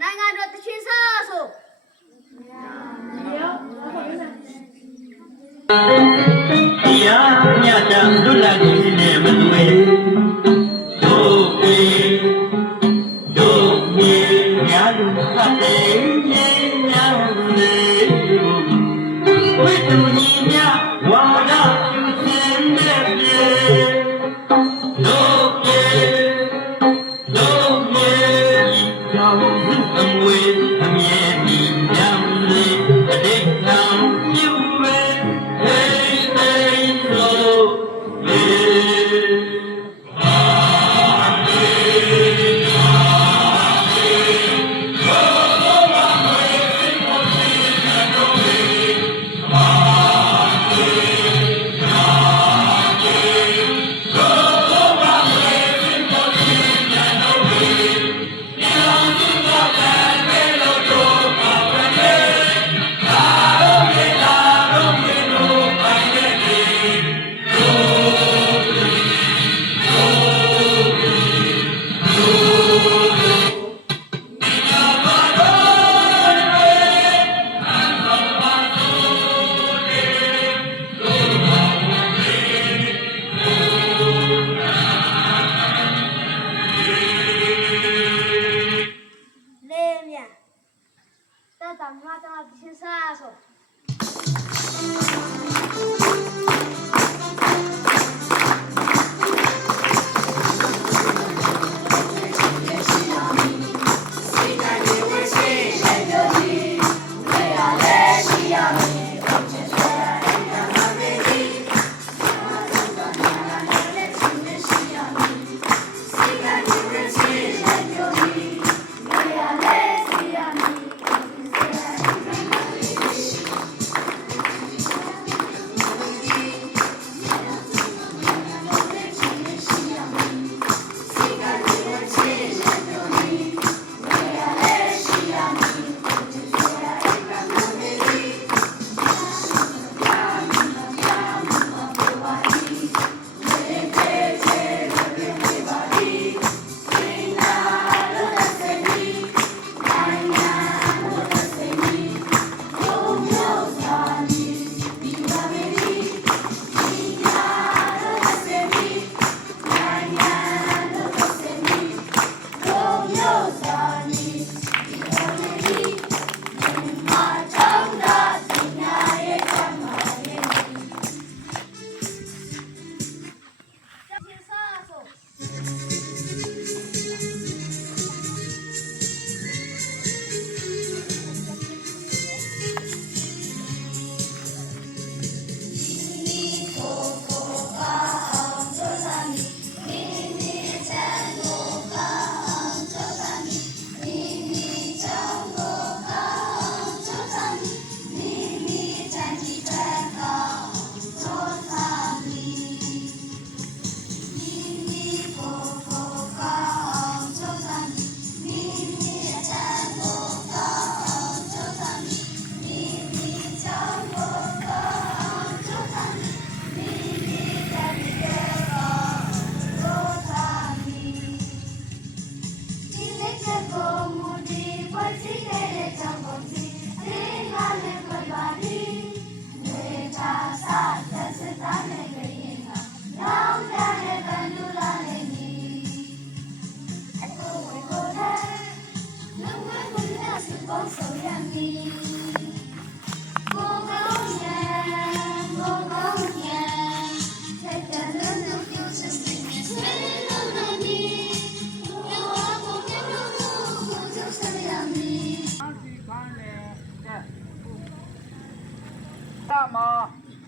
နိုင်ငံတော်တချင်းစားဆိုတရားမြတ်တာလွတ်လပ်ခြင်းနဲ့မသွေတို့ပြေတို့မြေညာလူဖတ်တယ်ဉာဏ်ညာလေဝိတုညီမြဝါဒပြုခြင်းနဲ့ပြေတို့ပြေတို့မြေကြောင့်အမွေအမြဲတည်ကြလေအတိတ်ကံပြုဝဲမှာ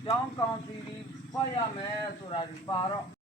ကျောင်းကောင်စီဖွဲ့ရမယ်ဆိုတာဒီပါတော့